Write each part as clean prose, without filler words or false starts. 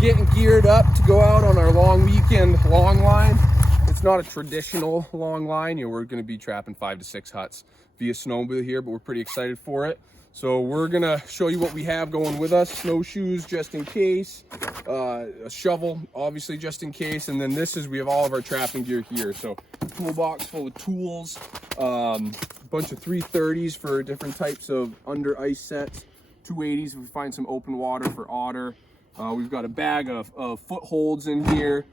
getting geared up to go out on our long weekend long line. It's not a traditional long line. You know, we're going to be trapping 5 to 6 huts via snowmobile here, but we're pretty excited for it. So we're going to show you what we have going with us. Snowshoes just in case, a shovel obviously just in case, and then we have all of our trapping gear here. So toolbox full of tools, a bunch of 330s for different types of under ice sets, 280s if we find some open water for otter. We've got a bag of footholds in here,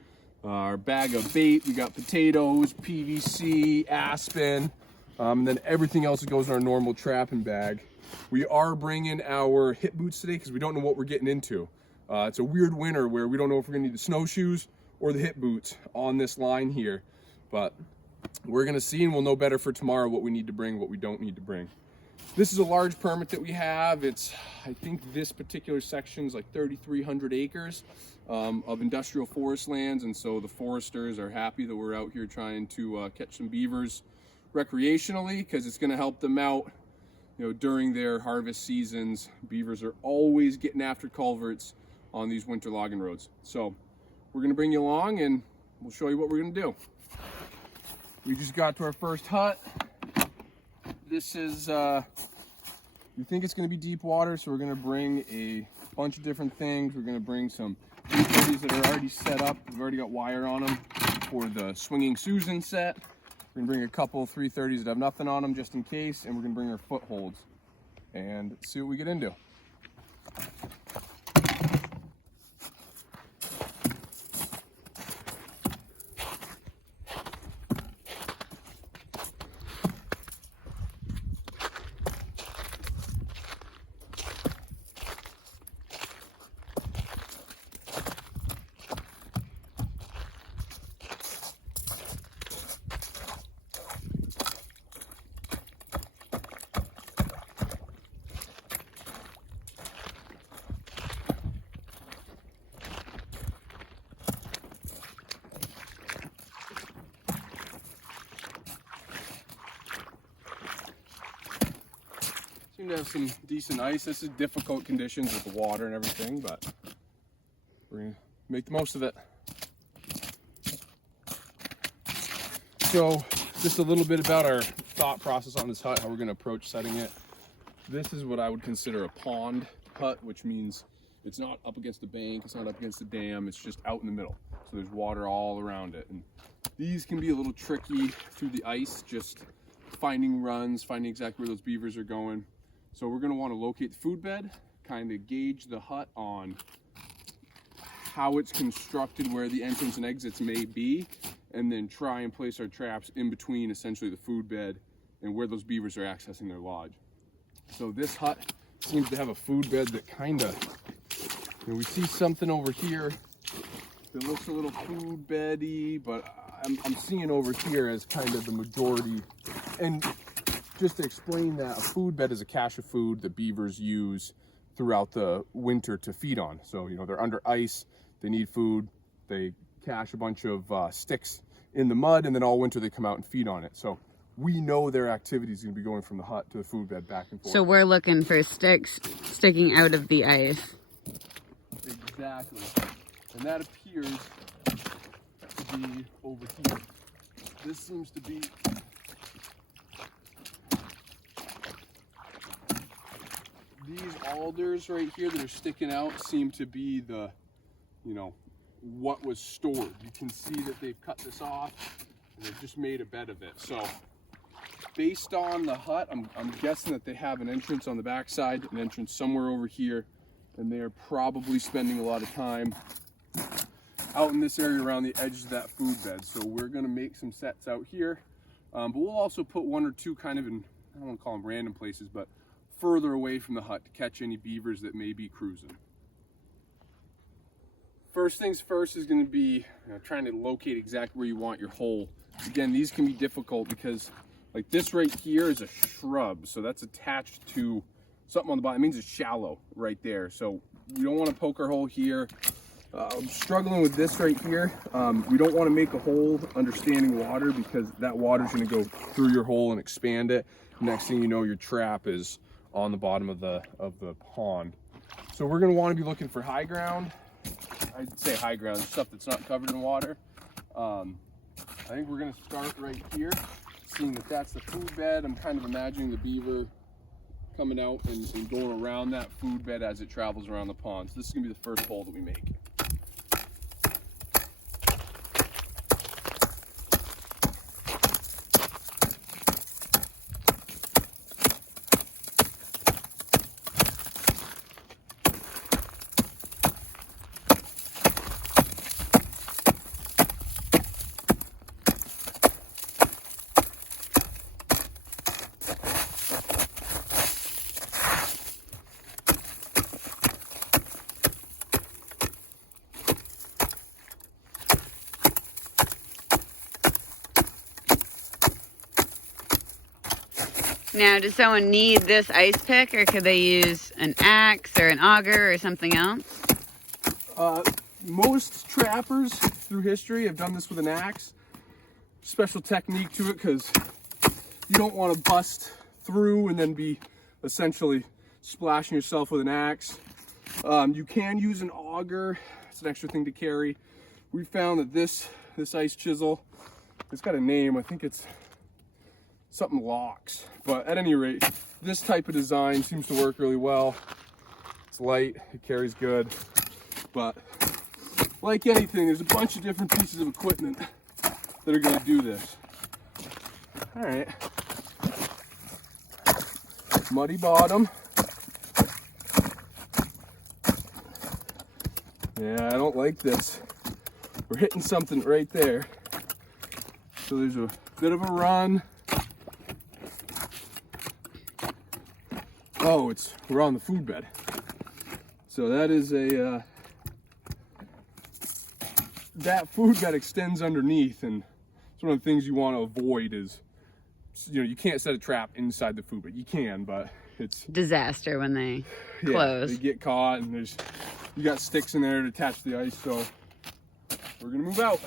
our bag of bait. We got potatoes, PVC, aspen, and then everything else that goes in our normal trapping bag. We are bringing our hip boots today because we don't know what we're getting into. It's a weird winter where we don't know if we're gonna need the snowshoes or the hip boots on this line here, but we're gonna see, and we'll know better for tomorrow what we need to bring, what we don't need to bring. This is a large permit that we have. I think this particular section is like 3,300 acres of industrial forest lands, and so the foresters are happy that we're out here trying to catch some beavers recreationally, because it's going to help them out, you know, during their harvest seasons. Beavers are always getting after culverts on these winter logging roads. So we're going to bring you along and we'll show you what we're going to do. We just got to our first hut. This is, we think it's going to be deep water, so we're going to bring a bunch of different things. We're going to bring some 330s that are already set up. We've already got wire on them for the Swinging Susan set. We're going to bring a couple of 330s that have nothing on them just in case, and we're going to bring our footholds and see what we get into. Seem to have some decent ice. This is difficult conditions with the water and everything, but we're gonna make the most of it. So just a little bit about our thought process on this hut, how we're gonna approach setting it. This is what I would consider a pond hut, which means it's not up against the bank, it's not up against the dam, it's just out in the middle. So there's water all around it. And these can be a little tricky through the ice, just finding runs, finding exactly where those beavers are going. So we're going to want to locate the food bed, kind of gauge the hut on how it's constructed, where the entrance and exits may be, and then try and place our traps in between essentially the food bed and where those beavers are accessing their lodge. So this hut seems to have a food bed that kind of, you know, we see something over here that looks a little food beddy, but I'm seeing over here as kind of the majority. And just to explain that, a food bed is a cache of food that beavers use throughout the winter to feed on. So, you know, they're under ice, they need food, they cache a bunch of sticks in the mud, and then all winter they come out and feed on it. So we know their activity is going to be going from the hut to the food bed back and forth. So we're looking for sticks sticking out of the ice. Exactly. And that appears to be over here. This seems to be these alders right here that are sticking out seem to be the, you know, what was stored. You can see that they've cut this off and they've just made a bed of it. So based on the hut, I'm guessing that they have an entrance on the backside, an entrance somewhere over here, and they're probably spending a lot of time out in this area around the edge of that food bed. So we're gonna make some sets out here, but we'll also put one or two kind of in, I don't want to call them random places, but further away from the hut to catch any beavers that may be cruising. First things first is going to be trying to locate exactly where you want your hole. Again, these can be difficult because like this right here is a shrub, so that's attached to something on the bottom. It means it's shallow right there, so we don't want to poke our hole here. I'm struggling with this right here. We don't want to make a hole under standing water because that water is going to go through your hole and expand it. Next thing you know, your trap is on the bottom of the pond. So we're going to want to be looking for high ground. I'd say high ground, stuff that's not covered in water. I think we're gonna start right here, seeing that that's the food bed. I'm kind of imagining the beaver coming out and going around that food bed as it travels around the pond. So this is gonna be the first hole that we make. Now, does someone need this ice pick, or could they use an axe or an auger or something else? Most trappers through history have done this with an axe. Special technique to it because you don't want to bust through and then be essentially splashing yourself with an axe. You can use an auger. It's an extra thing to carry. We found that this ice chisel, it's got a name. I think it's something locks, but at any rate, this type of design seems to work really well. It's light, it carries good, but like anything, there's a bunch of different pieces of equipment that are going to do this. All right, muddy bottom. Yeah, I don't like this. We're hitting something right there, so there's a bit of a run. Oh, we're on the food bed. So that is that food bed extends underneath, and it's one of the things you want to avoid is, you can't set a trap inside the food bed. You can, but it's disaster when they close. They get caught, and you got sticks in there to attach the ice, so we're gonna move out.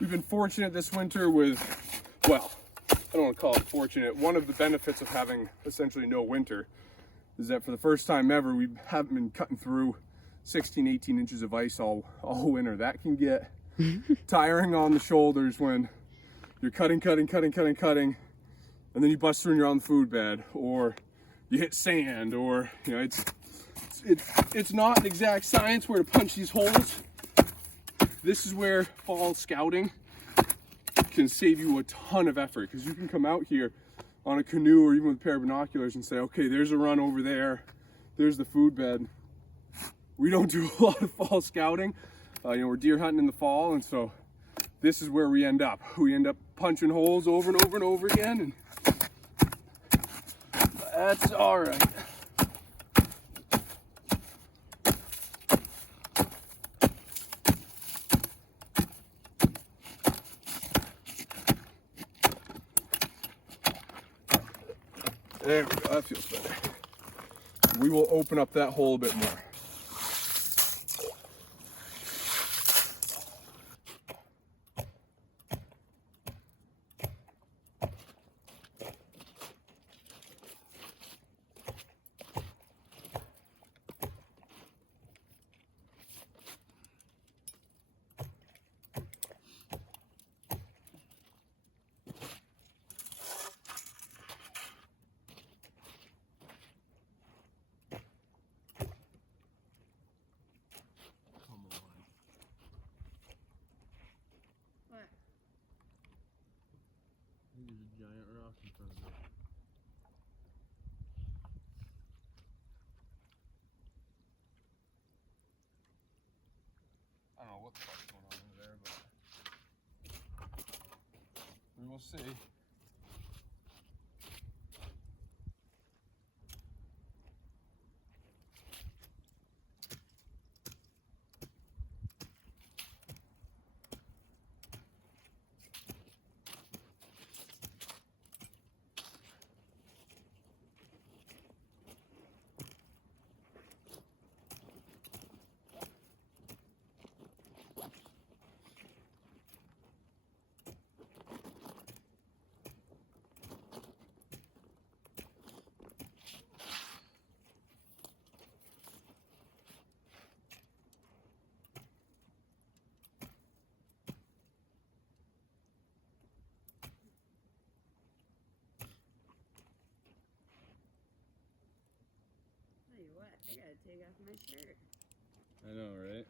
We've been fortunate this winter with, well, I don't want to call it fortunate. One of the benefits of having essentially no winter is that for the first time ever, we haven't been cutting through 16, 18 inches of ice all winter. That can get tiring on the shoulders when you're cutting, and then you bust through and you're on the food bed, or you hit sand, or, it's not an exact science where to punch these holes. This is where fall scouting can save you a ton of effort, because you can come out here on a canoe or even with a pair of binoculars and say, okay, there's a run over there, there's the food bed. We don't do a lot of fall scouting. We're deer hunting in the fall, and so this is where we end up. We end up punching holes over and over and over again, and that's all right. There we go, that feels better. We will open up that hole a bit more. There's a giant rock in front of it. I don't know what the fuck's going on over there, but we will see. take off my shirt. I know, right?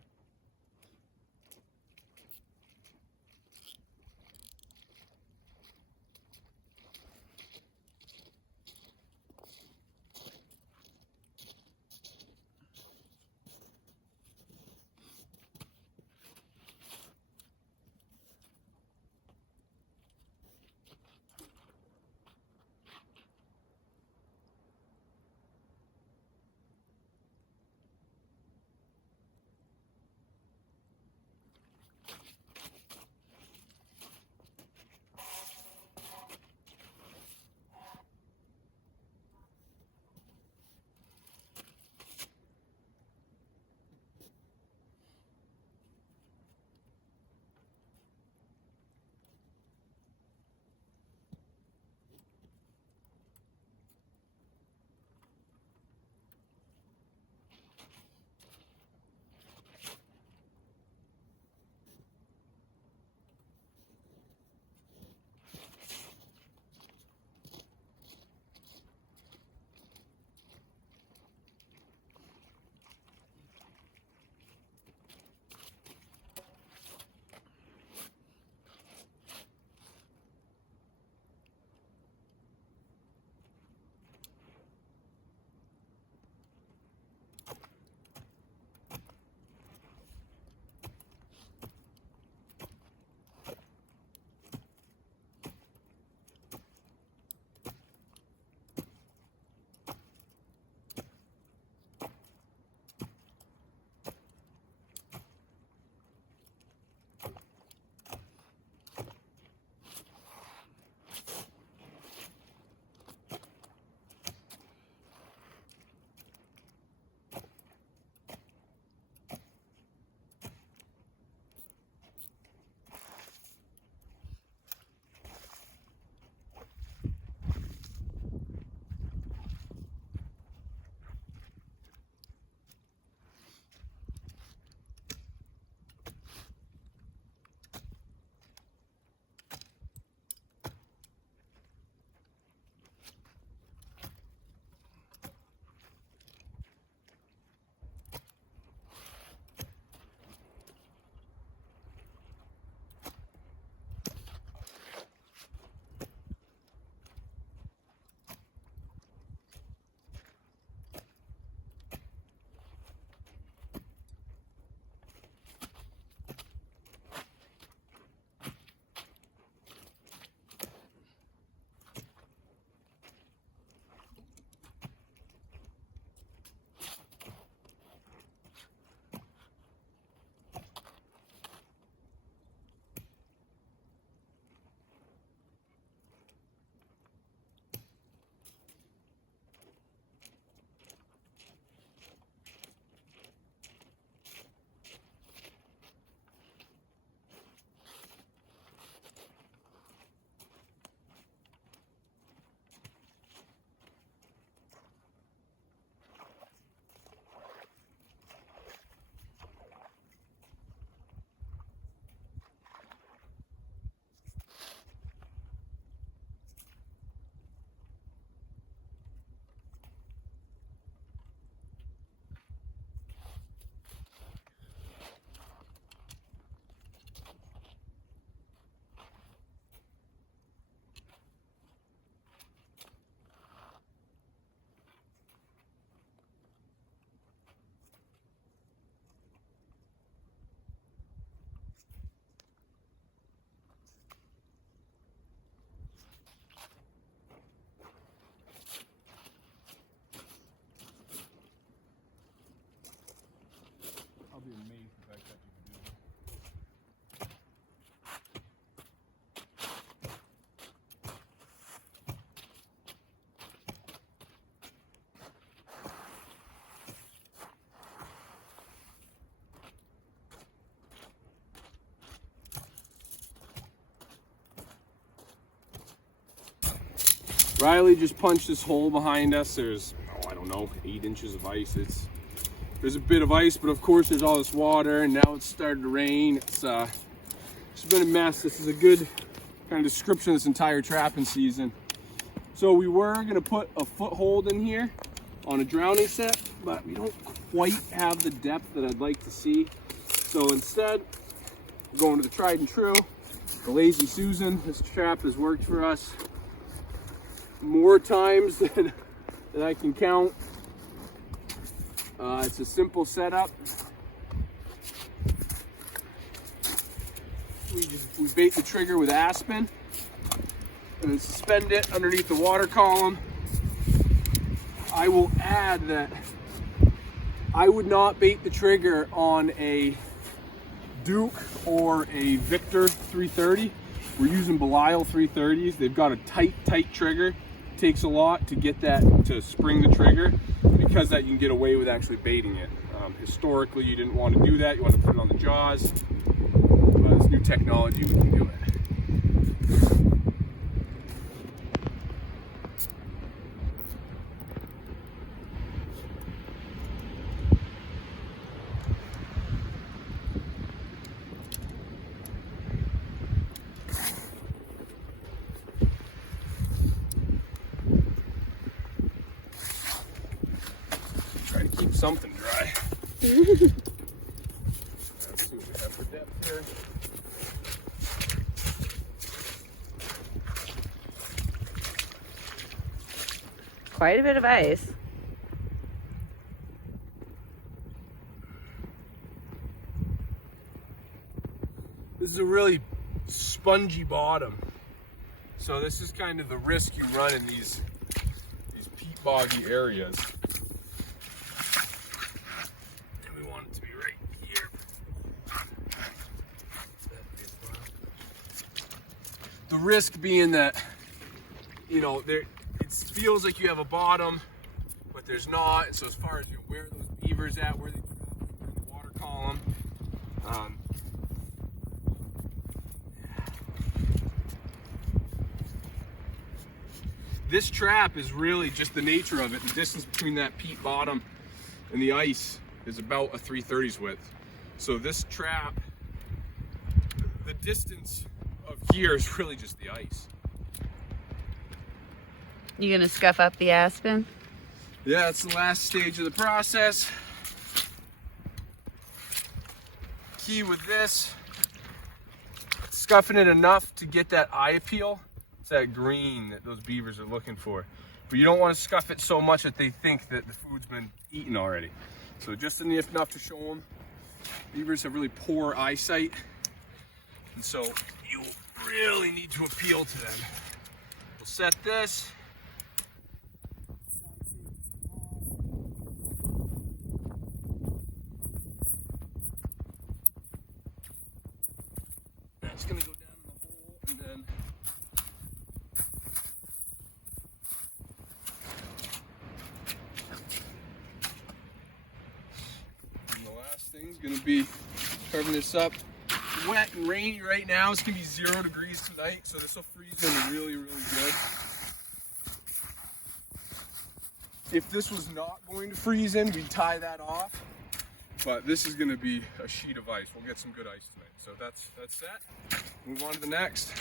I'll be amazed if I catch you can do it. Riley just punched this hole behind us. There's, oh, I don't know, 8 inches of ice. There's a bit of ice, but of course there's all this water, and now it's started to rain. It's been a mess. This is a good kind of description of this entire trapping season. So we were gonna put a foothold in here on a drowning set, but we don't quite have the depth that I'd like to see. So instead, we're going to the tried and true, the Lazy Susan. This trap has worked for us more times than I can count. It's a simple setup. We bait the trigger with aspen and then suspend it underneath the water column. I will add that I would not bait the trigger on a Duke or a Victor 330. We're using Belial 330s. They've got a tight trigger. It takes a lot to get that to spring the trigger. Because that, you can get away with actually baiting it. Historically, you didn't want to do that. You want to put it on the jaws. But it's new technology, we can do it. Try to keep something dry. Let's see what we have for depth here. Quite a bit of ice. This is a really spongy bottom. So this is kind of the risk you run in these peat boggy areas. And we want it to be right here. The risk being that, you know, it feels like you have a bottom, but there's not. And so as far as, you know, where those beavers at, where they in the water column, this trap is really just the nature of it. The distance between that peat bottom and the ice is about a 330's width. So this trap, the distance of here is really just the ice. You gonna scuff up the aspen? Yeah, it's the last stage of the process. Key with this, scuffing it enough to get that eye appeal. It's that green that those beavers are looking for. But you don't want to scuff it so much that they think that the food's been eaten already. So just enough to show them. Beavers have really poor eyesight. And so you really need to appeal to them. We'll set this. That's gonna go down in the hole, and then the last thing is gonna be covering this up. It's wet and rainy right now. It's gonna be 0 degrees tonight, so this will freeze in really good. If this was not going to freeze in, we'd tie that off. But this is going to be a sheet of ice. We'll get some good ice tonight. So that's that. Move on to the next.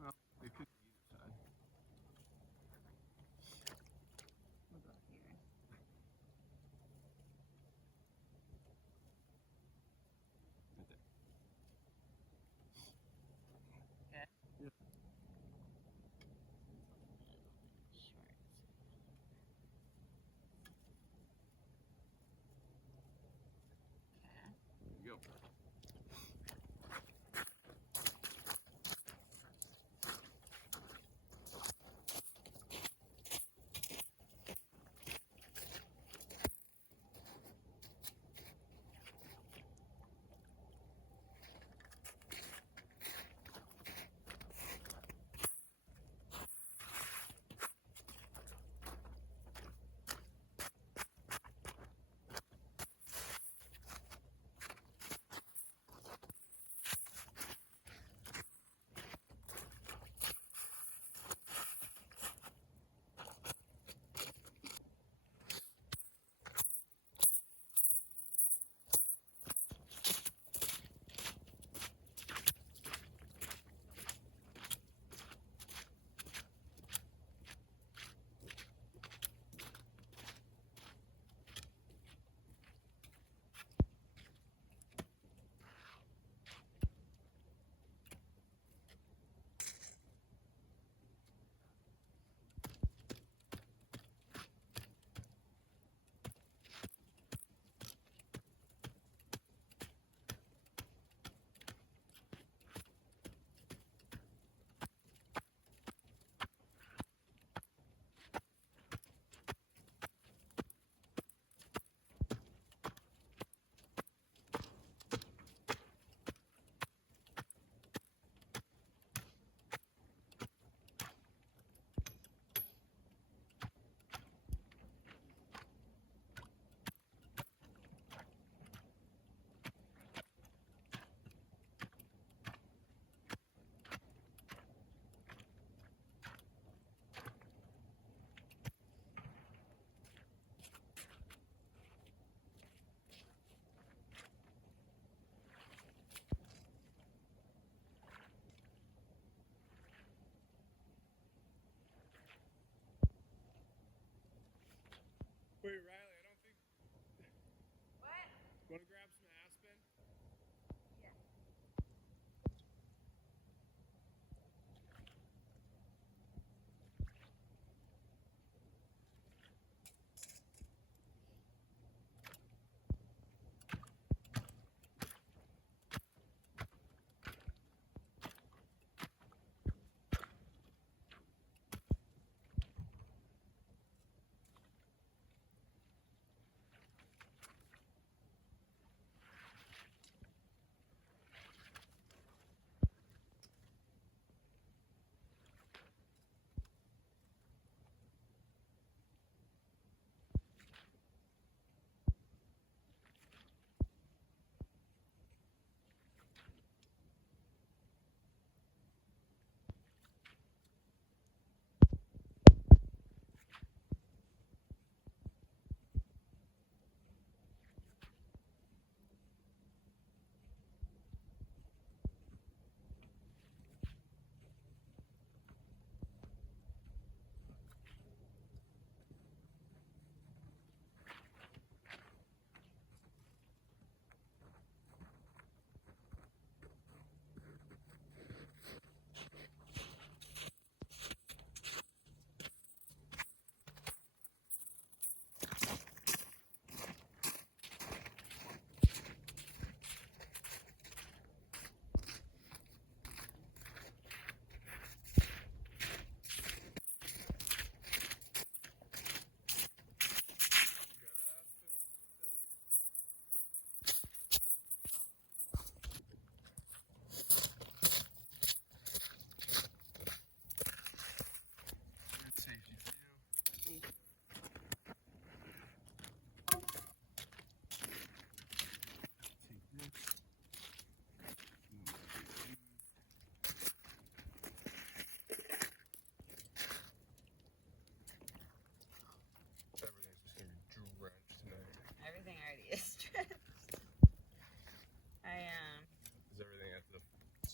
Well, it could be either side.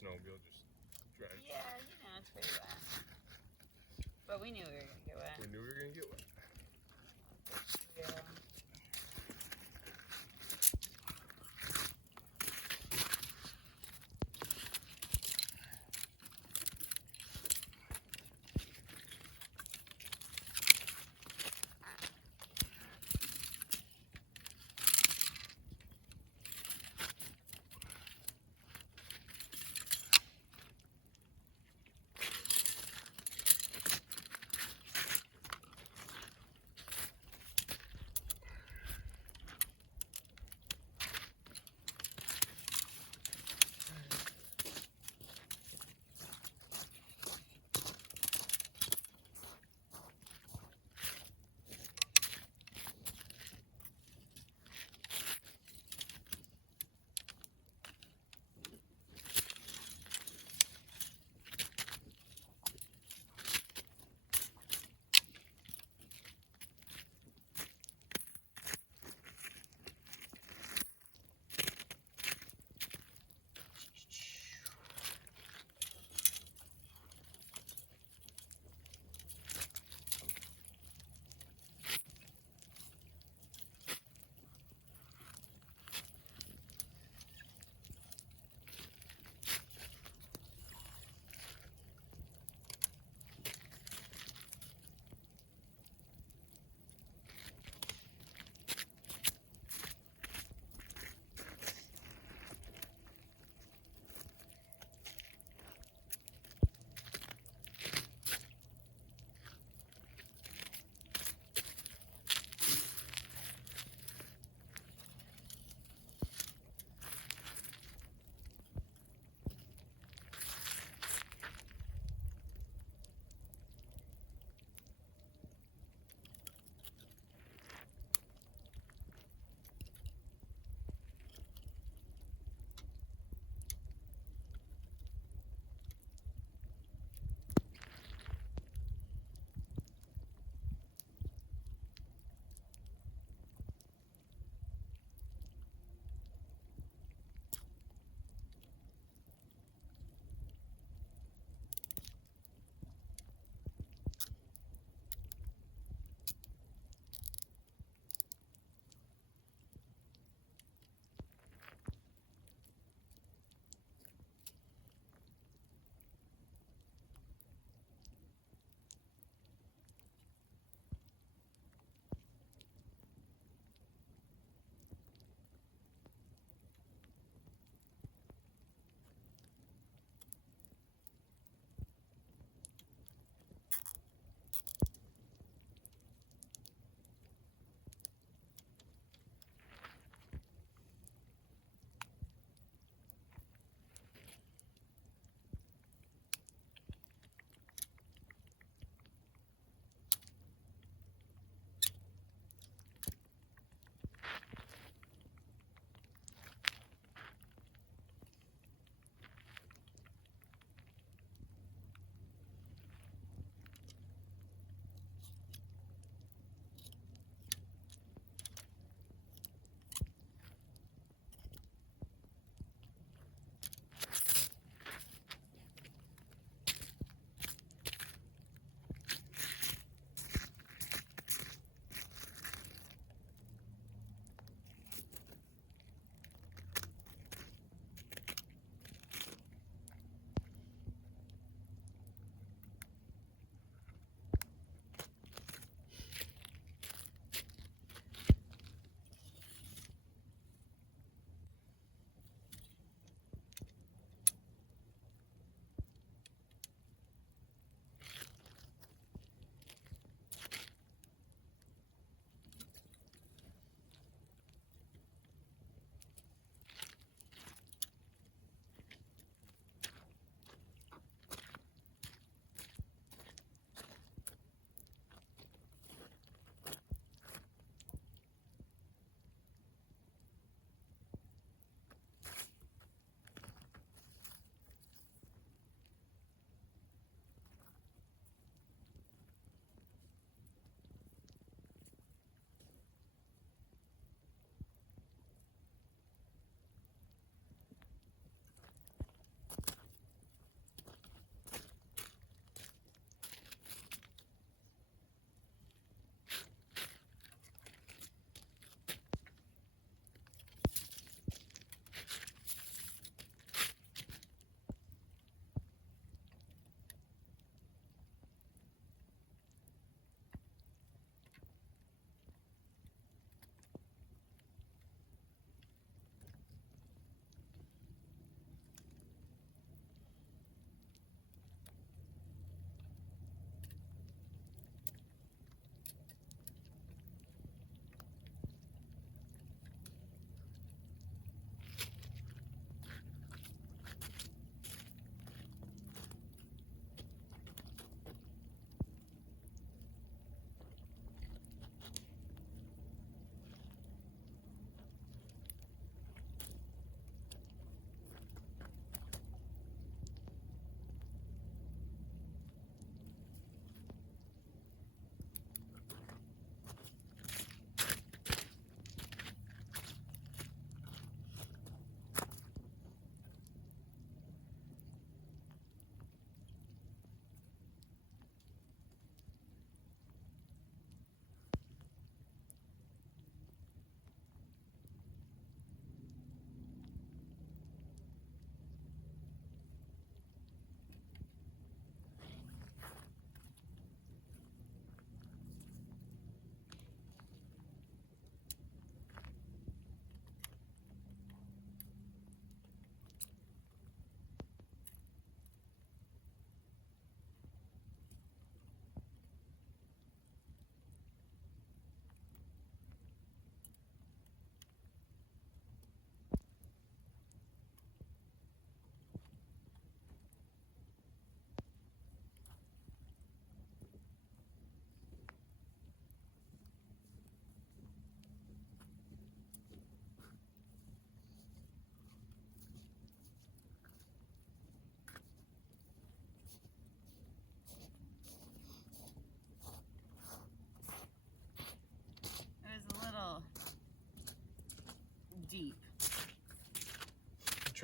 snowmobile just drive. Yeah, you know, it's pretty wet. But we knew we were going to get wet. We knew we were going to get wet. Yeah.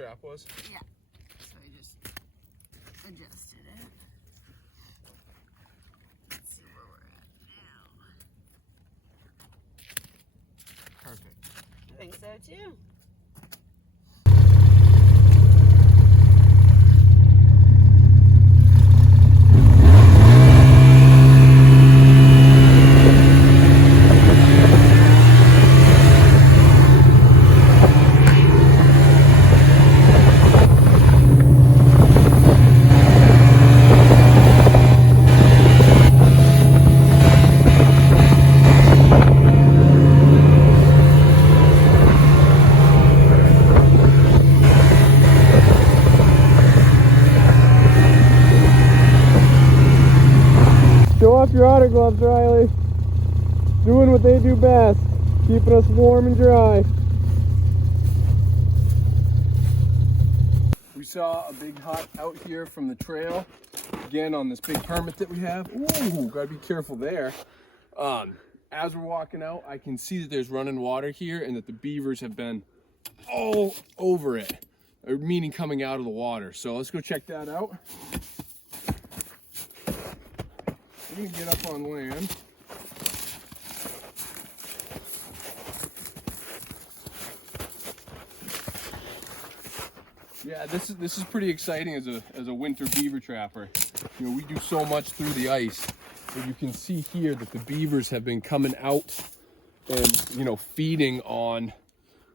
trap was? Yeah. So I just adjusted it. Let's see where we're at now. Perfect. I think so too. Show off your otter gloves, Riley. Doing what they do best, keeping us warm and dry. We saw a big hut out here from the trail, again on this big permit that we have. Ooh, gotta be careful there. As we're walking out, I can see that there's running water here and that the beavers have been all over it, meaning coming out of the water. So let's go check that out. I'm gonna get up on land. Yeah, this is pretty exciting as a winter beaver trapper. You know, we do so much through the ice, but you can see here that the beavers have been coming out and, you know, feeding on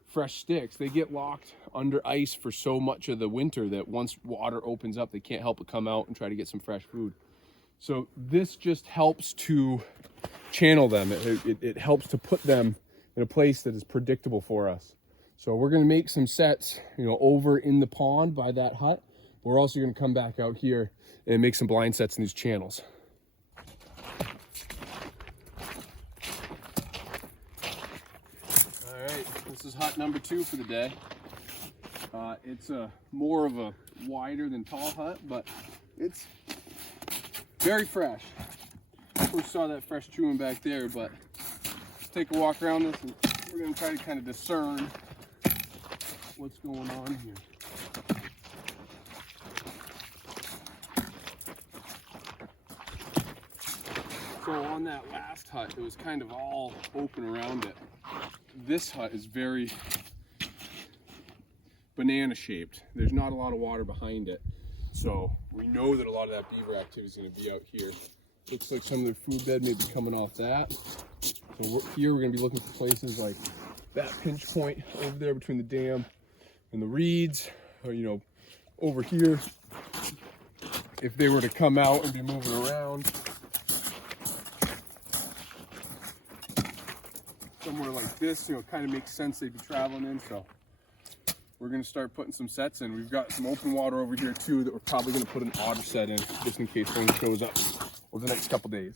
fresh sticks. They get locked under ice for so much of the winter that once water opens up, they can't help but come out and try to get some fresh food. So this just helps to channel them. It helps to put them in a place that is predictable for us. So we're going to make some sets, you know, over in the pond by that hut. We're also going to come back out here and make some blind sets in these channels. All right, this is hut number 2 for the day. It's more of a wider than tall hut, but it's very fresh. We saw that fresh chewing back there, but let's take a walk around this and we're going to try to kind of discern what's going on here. So on that last hut, it was kind of all open around it. This hut is very banana shaped. There's not a lot of water behind it. So we know that a lot of that beaver activity is going to be out here. Looks like some of their food bed may be coming off that. So here we're going to be looking for places like that pinch point over there between the dam and the reeds, or, you know, over here, if they were to come out and be moving around. Somewhere like this, you know, kind of makes sense they'd be traveling in, so we're going to start putting some sets in. We've got some open water over here too that we're probably going to put an otter set in, just in case rain shows up over the next couple days.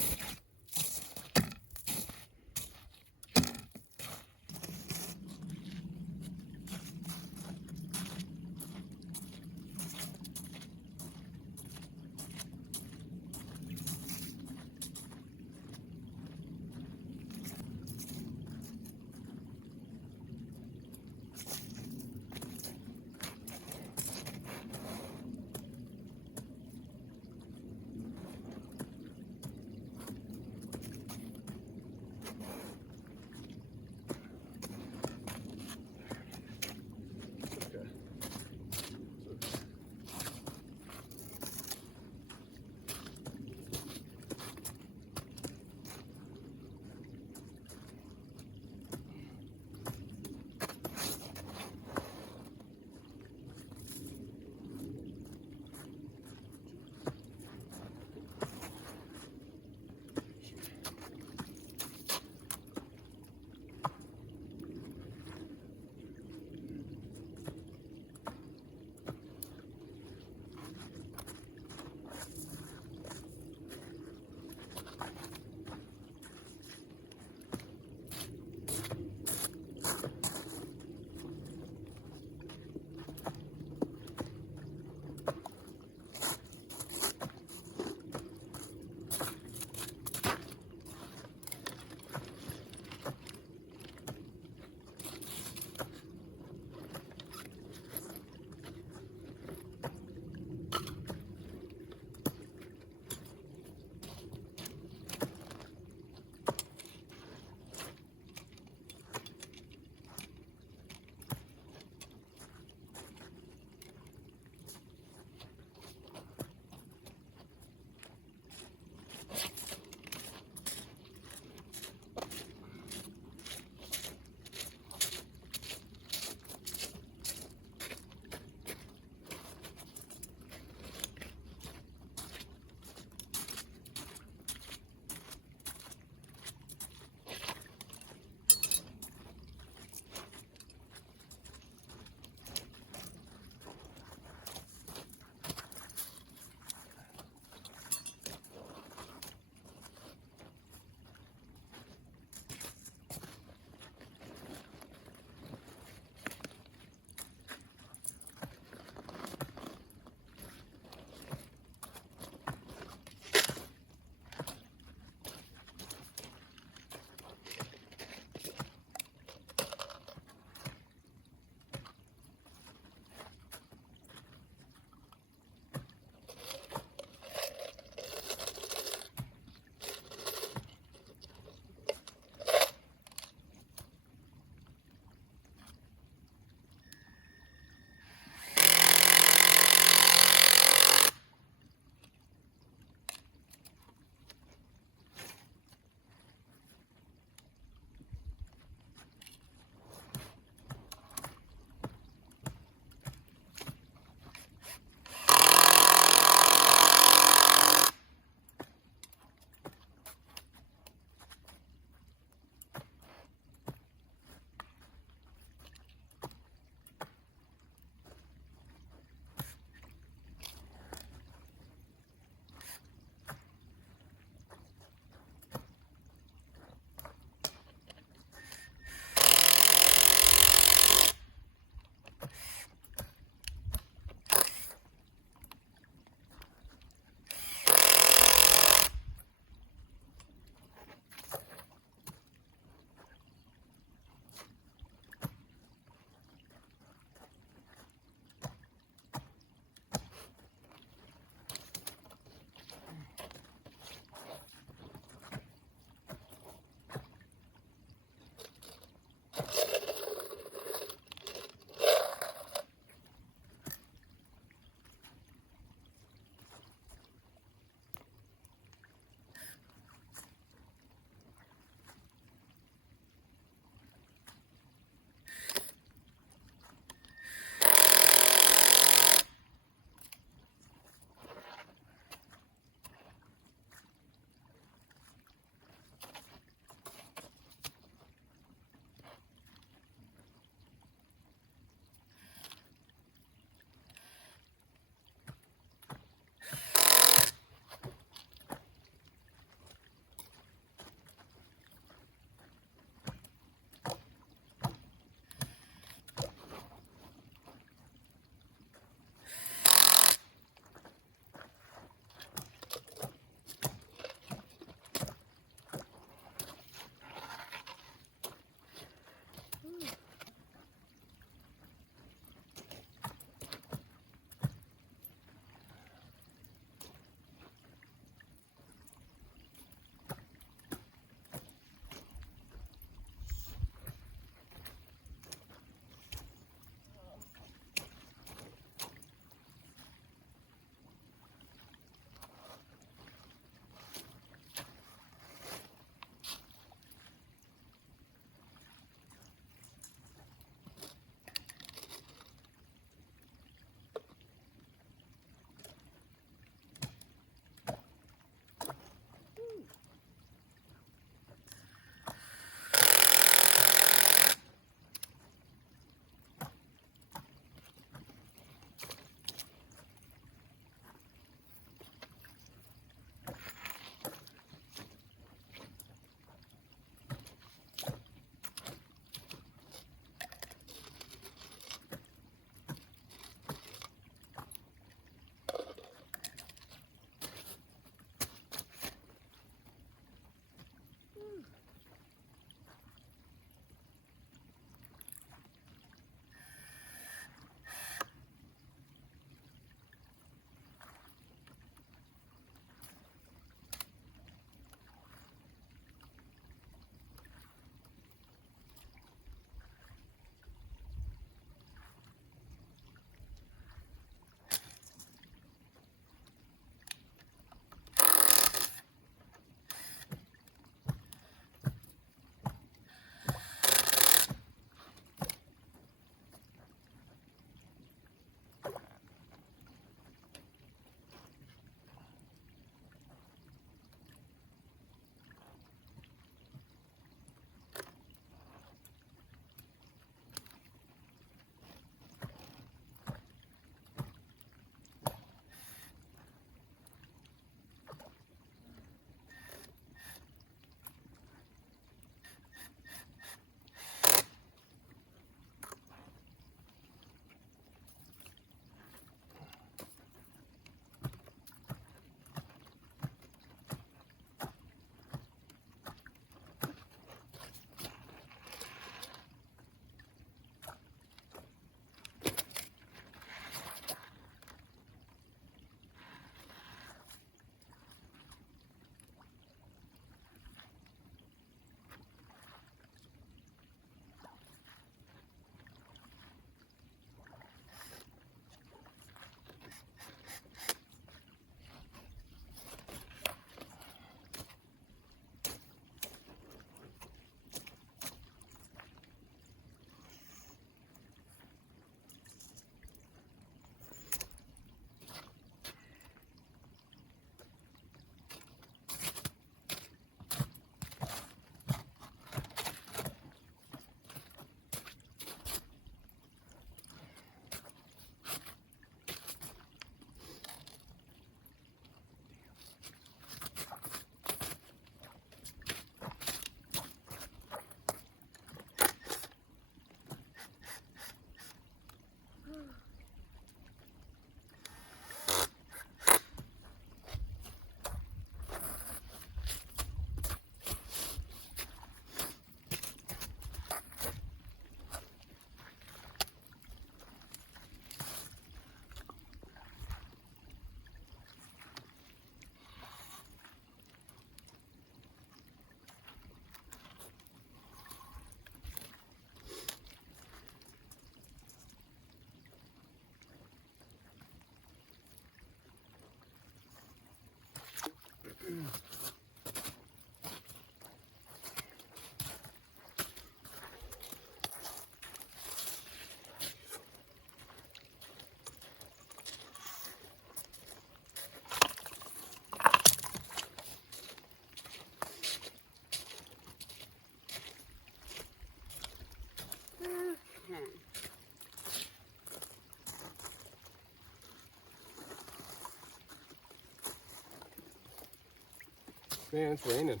Man, it's raining.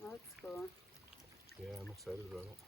Well, that's cool. Yeah, I'm excited about it.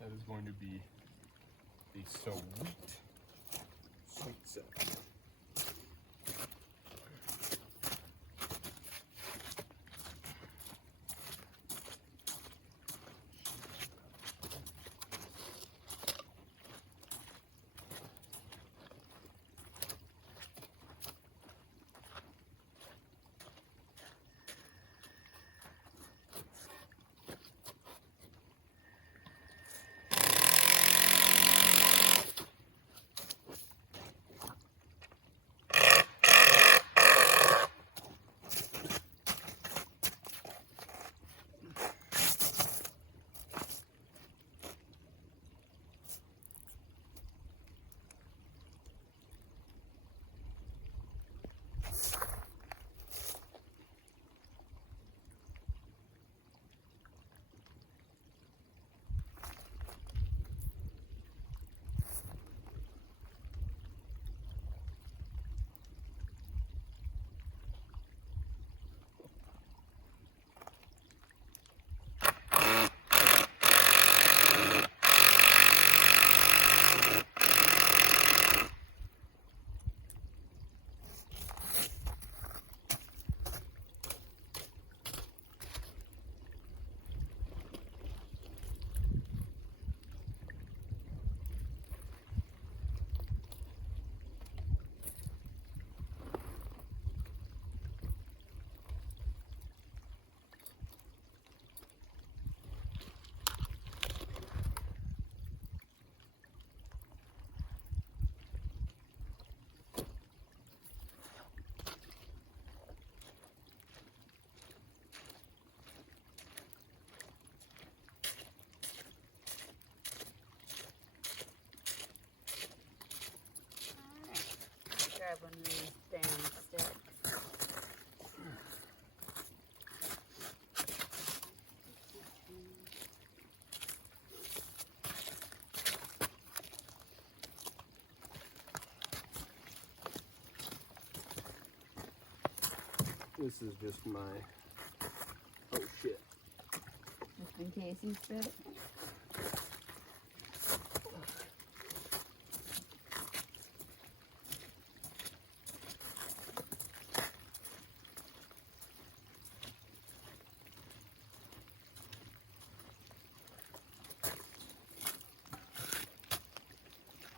That is going to be a sweet set. one of these damn sticks. This is just my, oh shit. Just in case you spit.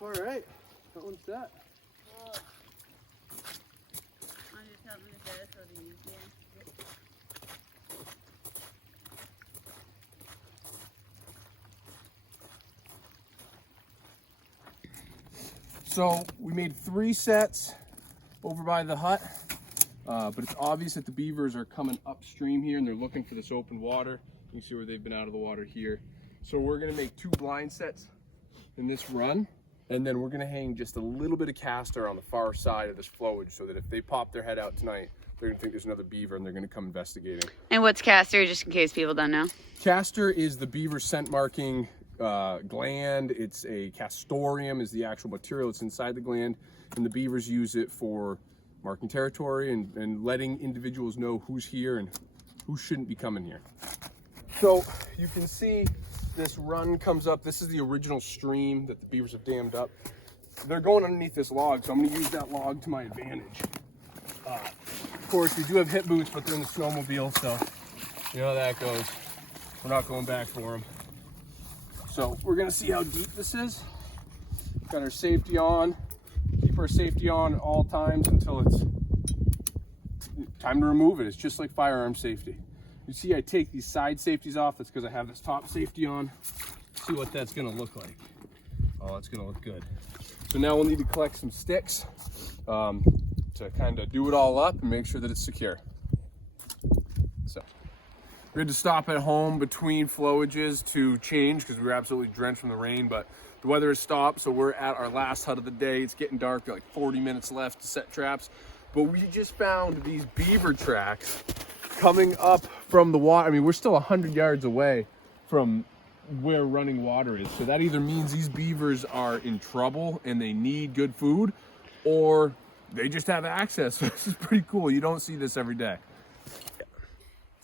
All right, that one's set. I'll just help me with this, it'll be easier. So we made 3 sets over by the hut, but it's obvious that the beavers are coming upstream here and they're looking for this open water. You can see where they've been out of the water here. So we're gonna make 2 blind sets in this run, and then we're gonna hang just a little bit of castor on the far side of this flowage so that if they pop their head out tonight, they're gonna think there's another beaver and they're gonna come investigating. And what's castor, just in case people don't know? Castor is the beaver scent marking gland. It's a castoreum is the actual material that's inside the gland, and the beavers use it for marking territory and letting individuals know who's here and who shouldn't be coming here. So you can see this run comes up. This is the original stream that the beavers have dammed up. They're going underneath this log, so I'm going to use that log to my advantage. Of course, we do have hip boots, but they're in the snowmobile, so you know how that goes. We're not going back for them. So we're gonna see how deep this is. Got our safety on. Keep our safety on at all times until it's time to remove it. It's just like firearm safety. You see I take these side safeties off. That's because I have this top safety on. See what that's gonna look like. Oh, it's gonna look good. So now we'll need to collect some sticks to kind of do it all up and make sure that it's secure. So we had to stop at home between flowages to change because we were absolutely drenched from the rain, but the weather has stopped, so we're at our last hut of the day. It's getting dark, got like 40 minutes left to set traps, but we just found these beaver tracks coming up from the water. I mean, we're still 100 yards away from where running water is, so that either means these beavers are in trouble and they need good food, or they just have access. So this is pretty cool. You don't see this every day.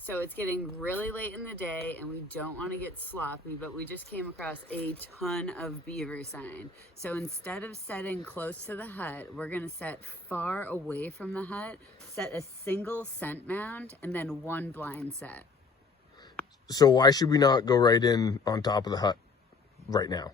So it's getting really late in the day and we don't want to get sloppy, but we just came across a ton of beaver sign. So instead of setting close to the hut, we're going to set far away from the hut, set a single scent mound, and then 1 blind set. So why should we not go right in on top of the hut right now?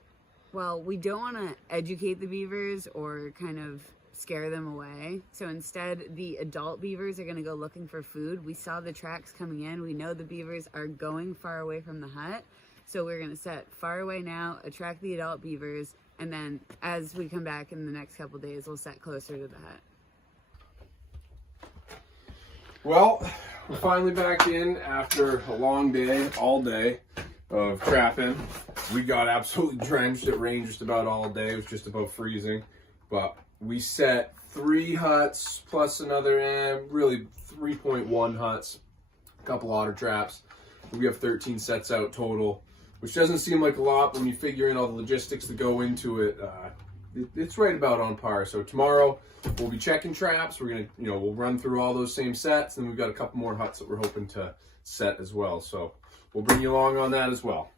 Well, we don't want to educate the beavers or kind of scare them away. So instead, the adult beavers are going to go looking for food. We saw the tracks coming in. We know the beavers are going far away from the hut. So we're going to set far away now, attract the adult beavers, and then as we come back in the next couple days, we'll set closer to the hut. Well, we're finally back in after a long day, all day of trapping. We got absolutely drenched. It rained just about all day. It was just about freezing, but we set 3 huts plus another, really 3.1 huts, a couple otter traps. We have 13 sets out total, which doesn't seem like a lot, but when you figure in all the logistics that go into it, it's right about on par. So tomorrow we'll be checking traps. We're gonna, we'll run through all those same sets, and we've got a couple more huts that we're hoping to set as well. So we'll bring you along on that as well.